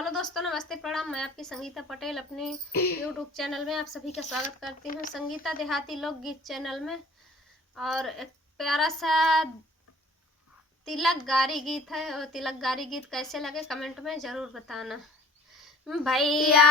Hello दोस्तों, नमस्ते, प्रणाम। मैं आपकी संगीता पटेल अपने यूट्यूब चैनल में आप सभी का स्वागत करती हूँ, संगीता देहाती लोकगीत चैनल में। और एक प्यारा सा तिलक गारी गीत है, और तिलक गारी गीत कैसे लगे कमेंट में ज़रूर बताना। भैया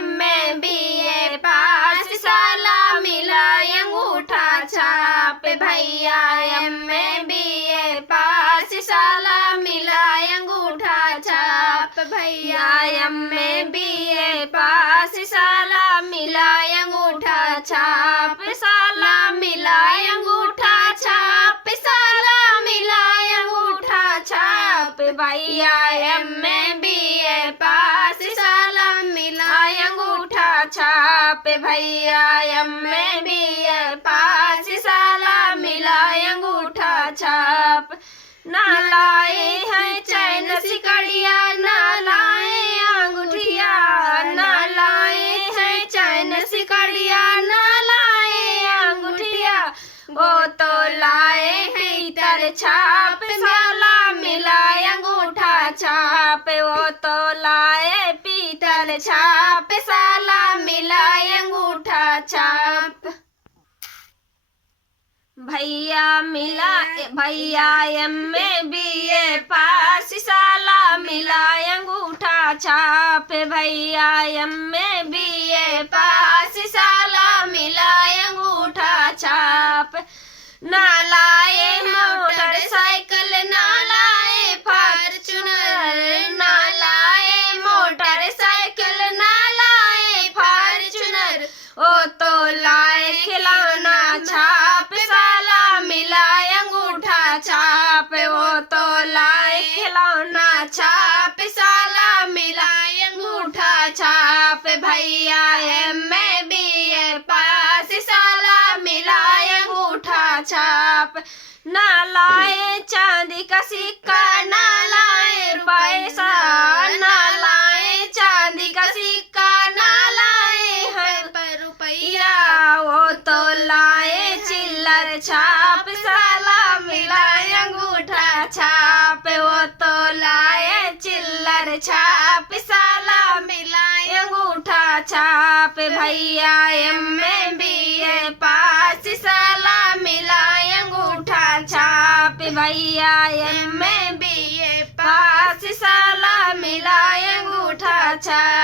MA पास साला मिला अंगूठा छाप, भैया MA पास साला मिला अंगूठा छाप, भैया MA पास साला मिला अंगूठा छाप, साला मिला अंगूठा छाप, साला मिला अंगूठा छाप, भैया MA पास साला मिला अंगूठा छाप, भैया MA पास साला मिला अंगूठा छाप। ना लाए हैं चैन सिकड़िया, ना लाए अंगूठिया, ना लाए हैं चैन सिकड़िया, ना लाए अंगूठिया, वो तो लाए हैं इतर छाप, साला मिला अंगूठा छाप, वो तो लाए पीतल छाप, साला मिला अंगूठा छाप। भैया MA पास साला मिला अंगूठा छाप, भैया MA पास साला मिला अंगूठा छाप। ना लाए मोटरसाइकिल, ना लाए फॉर्च्यूनर, ना लाए मोटरसाइकिल, ना लाए फॉर्च्यूनर, ओ तो लाए खिलौना छाप, साला मिला अंगूठा छाप, वो तो लाए खिलौना छाप, साला मिला अंगूठा छाप, भैया MA पास साला मिला अंगूठा छाप। ना लाए चांदी का सिक्का, ना लाए पैसा, ना लाए चांदी का सिक्का, ना लाए हैं रुपया, वो तो लाए चिल्लर छाप, साला मिला अंगूठा छाप, वो तो लाए चिल्लर छाप, साला मिला अंगूठा छाप, भैया MA पास साला मिला अंगूठा छाप, भैया MA पास साला मिला अंगूठा छाप।